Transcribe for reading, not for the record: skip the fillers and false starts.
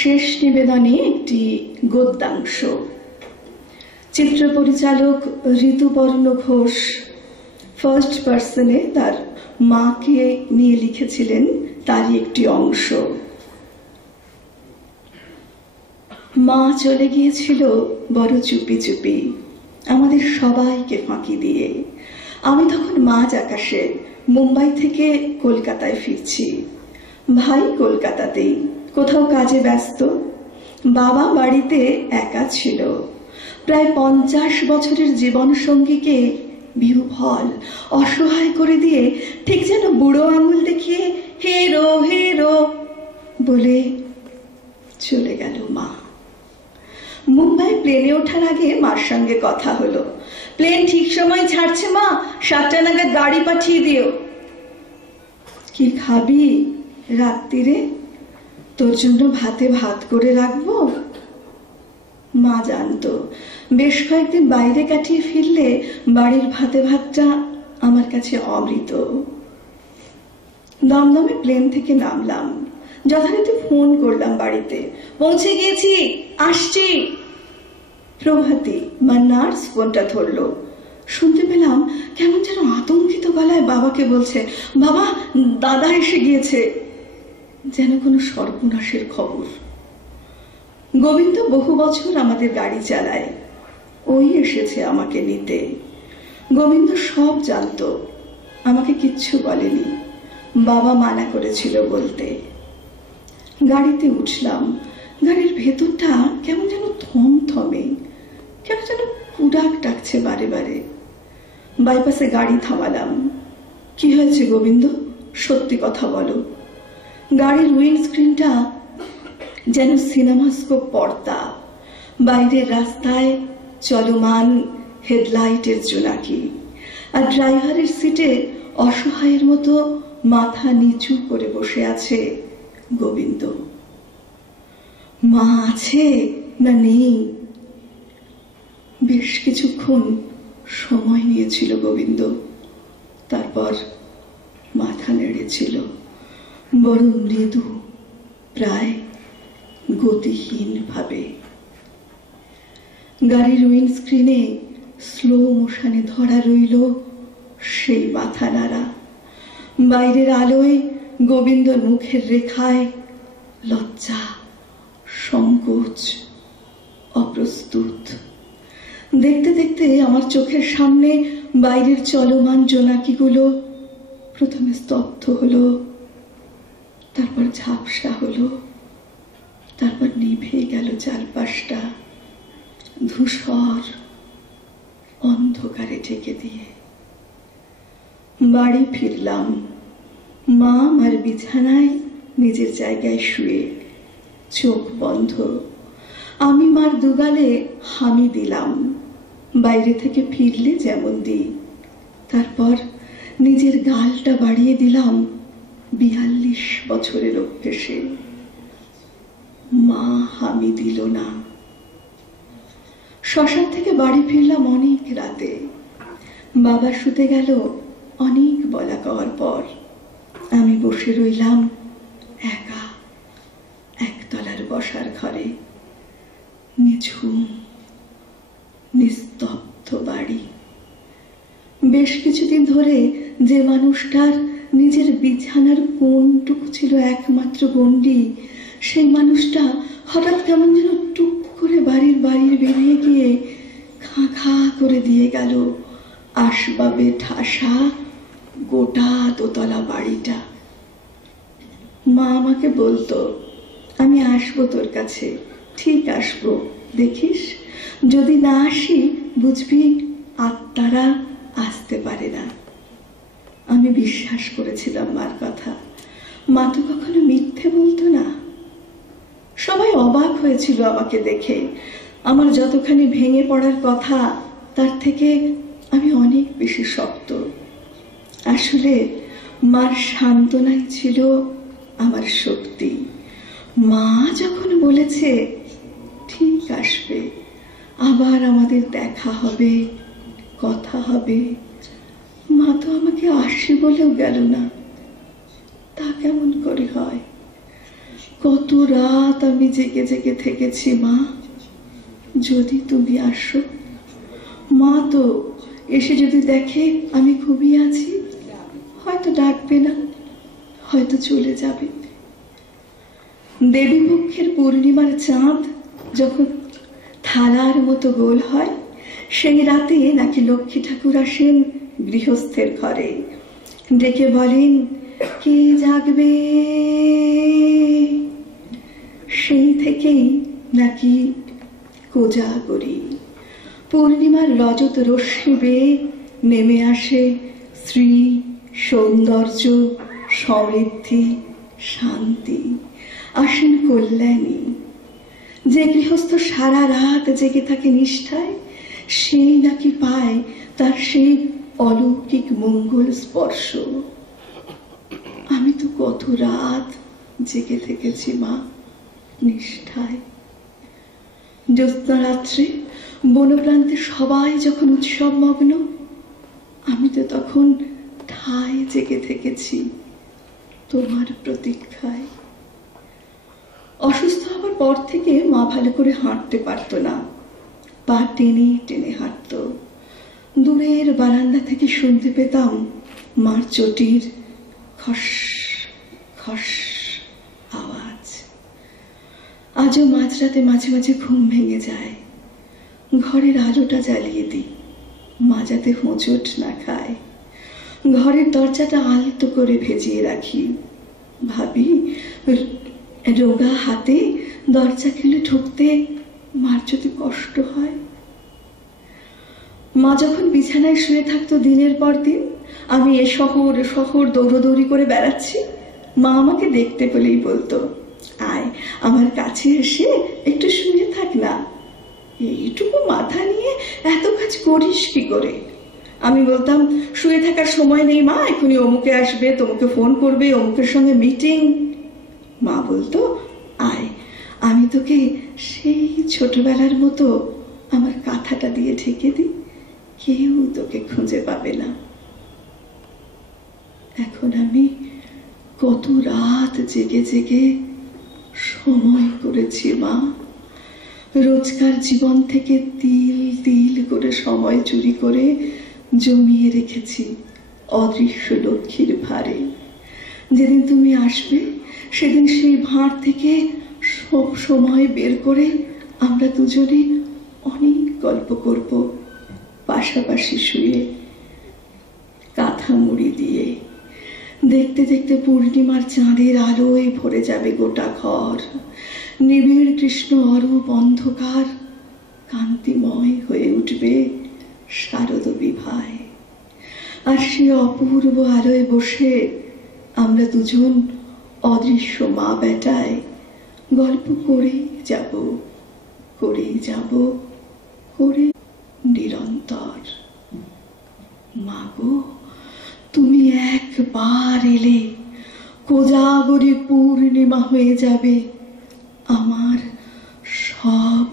শেষ নিবেদনে একটি গদ্যাংশ। চিত্র পরিচালক ঋতুপর্ণ ঘোষ ফার্স্ট পার্সনে তার মাকে নিয়ে লিখেছিলেন তারই একটি অংশ। মা চলে গিয়েছিল বড় চুপি চুপি, আমাদের সবাইকে ফাঁকি দিয়ে। আমি তখন মাঝ আকাশে মুম্বাই থেকে কলকাতায় ফিরছি। ভাই কলকাতাতেই কোথাও কাজে ব্যস্ত, বাবা বাড়িতে একা ছিল। প্রায় 50 বছরের জীবন সঙ্গীকে বিহ্বল অসহায় করে দিয়ে ঠিক যেন বুড়ো আঙুল দেখিয়ে হেরো হেরো বলে চলে গেল মা। মুম্বাই প্লেনে ওঠার আগে মার সঙ্গে কথা হলো। প্লেন ঠিক সময় ছাড়ছে মা, 7টা নাগাদ গাড়ি পাঠিয়ে দিও। কি খাবি রাত্রিরে? তোর জন্য ভাতে ভাত করে রাখবো। মা জানতো বেশ কয়েকদিন বাইরে কাটিয়ে ফিরলে বাড়ির ভাতে ভাতটা আমার কাছে অমৃত। দমদমে প্লেন থেকে নামলাম, যথারীতি ফোন করলাম বাড়িতে, পৌঁছে গিয়েছি, আসছি। প্রভাতী বা নার্স ফোনটা ধরলো। শুনতে পেলাম কেমন যেন আতঙ্কিত গলায় বাবাকে বলছে, বাবা দাদা এসে গিয়েছে। যেন কোনো সর্বনাশের খবর। গোবিন্দ বহু বছর আমাদের গাড়ি চালায়, ওই এসেছে আমাকে নিতে। গোবিন্দ সব জানতো, আমাকে কিচ্ছু বলেনি, বাবা মানা করেছিল বলতে। গাড়িতে উঠলাম, গাড়ির ভেতরটা কেমন যেন থমথমে, কেমন যেন কুডাক ডাকছে বারে বারে। বাইপাসে গাড়ি থামালাম। কি হয়েছে গোবিন্দ, সত্যি কথা বলো। গাড়ির উইন্ডস্ক্রিনটা যেন সিনেমাস্কোপ পর্দা, বাইরের রাস্তায় চলমান হেডলাইটের জোনাকি, আর ড্রাইভারের সিটে অসহায়ের মতো মাথা নিচু করে বসে আছে গোবিন্দ। মা আছে না নেই? বেশ কিছুক্ষণ সময় নিয়েছিল গোবিন্দ, তারপর মাথা নেড়েছিল বড় মৃদু, প্রায় গতিহীন ভাবে। গাড়ির উইন্ডস্ক্রিনে স্লো মোশনে ধরা রইল সেই মাথা নাড়া। বাইরের আলোয় গোবিন্দর মুখের রেখায় লজ্জা, সংকোচ, অপ্রস্তুত। দেখতে দেখতে আমার চোখের সামনে বাইরের চলমান জোনাকিগুলো প্রথমে স্তব্ধ হলো, তারপর ঝাপসা হলো, তারপর নিভে গেল চারপাশটা ধূসর অন্ধকারে ঢেকে দিয়ে। বাড়ি ফিরলাম। মা আমার বিছানায় নিজের জায়গায় শুয়ে, চোখ বন্ধ। আমি মার দুগালে হামি দিলাম, বাইরে থেকে ফিরলে যেমন দিই। তারপর নিজের গালটা বাড়িয়ে দিলাম 42 বছরের অভ্যেসে। মা হামি দিল না। শ্মশান থেকে বাড়ি ফিরলাম অনেক রাতে। বাবা শুতে গেল অনেক বলা কওয়ার পর। আমি বসে রইলাম একা একতলার বসার ঘরে। নিঝুম নিস্তব্ধ বাড়ি। বেশ কিছুদিন ধরে যে মানুষটার নিজের বিছানার কোণটুকু ছিল একমাত্র গণ্ডি, সেই মানুষটা হঠাৎ কেমন যেন টুক করে বাড়ির বেরিয়ে গিয়ে খাঁ খাঁ করে দিয়ে গেল আসবাবে ঠাসা গোটা দোতলা বাড়িটা। মা আমাকে বলতো, আমি আসবো তোর কাছে, ঠিক আসবো, দেখিস যদি না আসি বুঝবি আত্মারা আসতে পারে না। আমি বিশ্বাস করেছিলাম মার কথা। মা তো কখনো মিথ্যে বলতো না। সবাই অবাক হয়েছিল আমাকে দেখে। আমার যতখানি ভেঙে পড়ার কথা তার থেকে আমি অনেক বেশি শক্ত। আসলে মার সান্ত্বনাই ছিল আমার শক্তি। মা যখন বলেছে ঠিক আসবে, আবার আমাদের দেখা হবে, কথা হবে, মা তো আমাকে আসি বলেও গেল না। তা কেমন করে হয়? কত রাত আমি জেগে জেগে থেকেছি মা, যদি তুমি আসো। মা তো এসে যদি দেখে আমি ঘুমিয়ে আছি, হয়তো ডাকবে না, হয়তো চলে যাবে। দেবীপক্ষের পূর্ণিমার চাঁদ যখন থালার মতো গোল হয়, সেই রাতে নাকি লক্ষ্মী ঠাকুর আসেন গৃহস্থের ঘরে, ডেকে বলেন কে জাগবে। সেই থেকেই নাকি কোজাগরী। পূর্ণিমার রজত রশ্মি বেয়ে নেমে আসে শ্রী, সৌন্দর্য, সমৃদ্ধি, শান্তি, আসেন কল্যাণী। যে গৃহস্থ সারা রাত জেগে থাকে নিষ্ঠায়, সেই নাকি পায় তার সেই অলৌকিক মঙ্গল স্পর্শ। আমি তো কত রাত জেগে থেকেছি মা, নিষ্ঠায়। জ্যোৎস্না রাত্রে বনপ্রান্তে সবাই যখন উৎসব মগ্ন, আমি তো তখন ঠায় জেগে থেকেছি তোমার প্রতীক্ষায়। অসুস্থ হবার পর থেকে মা ভালো করে হাঁটতে পারতো না, পা টেনে টেনে হাঁটত। দূরের বারান্দা থেকে শুনতে পেতাম মার চটির খস খস আওয়াজ। আজও মাঝরাতে মাঝে মাঝে ঘুম ভেঙে যায়। ঘরের আলোটা জ্বালিয়ে দিই, মা যাতে হোঁচট না খায়। ঘরের দরজাটা আলতো করে ভেজিয়ে রাখি। ভাবি রোগা হাতে দরজা খুলে ঢুকতে মার যদি কষ্ট হয়। মা যখন বিছানায় শুয়ে থাকতো দিনের পর দিন, আমি এ শহর শহর দৌড়দৌড়ি করে বেড়াচ্ছি, মা আমাকে দেখতে পেলেই বলতো, আয় আমার কাছে এসে একটু শুয়ে থাক না, এইটুকু মাথা নিয়ে এত কাজ করিস কি করে। আমি বলতাম, শুয়ে থাকার সময় নেই মা, এখনই অমুকে আসবে, তোমাকে ফোন করবে, অমুকের সঙ্গে মিটিং। মা বলতো, আয় আমি তোকে সেই ছোটবেলার মতো আমার কাঁথাটা দিয়ে ঢেকে দিই, কেউ তোকে খুঁজে পাবে না। এখন আমি কত রাত জেগে জেগে সময় করেছি মা, রোজকার জীবন থেকে তিল তিল করে সময় চুরি করে জমিয়ে রেখেছি অদৃশ্য লক্ষ্মীর ভারে। যেদিন তুমি আসবে সেদিন সেই ভাঁড় থেকে সব সময় বের করে আমরা দুজনে অনেক গল্প করব, পাশাপাশি শুয়ে কাঁথা মুড়ি দিয়ে। দেখতে দেখতে পূর্ণিমার চাঁদের আলোয় ভরে যাবে গোটা ঘর। নিবিড় কৃষ্ণ অরূপ অন্ধকার কান্তিময় হয়ে উঠবে শারদ বিভায়। আর সে অপূর্ব আলোয় বসে আমরা দুজন অদৃশ্য মা বেটায় গল্প করেই যাব, করেই যাব, করে নিরন্তর। মাগো, তুমি একবার এলে কোজাগরী পূর্ণিমা হয়ে যাবে আমার সব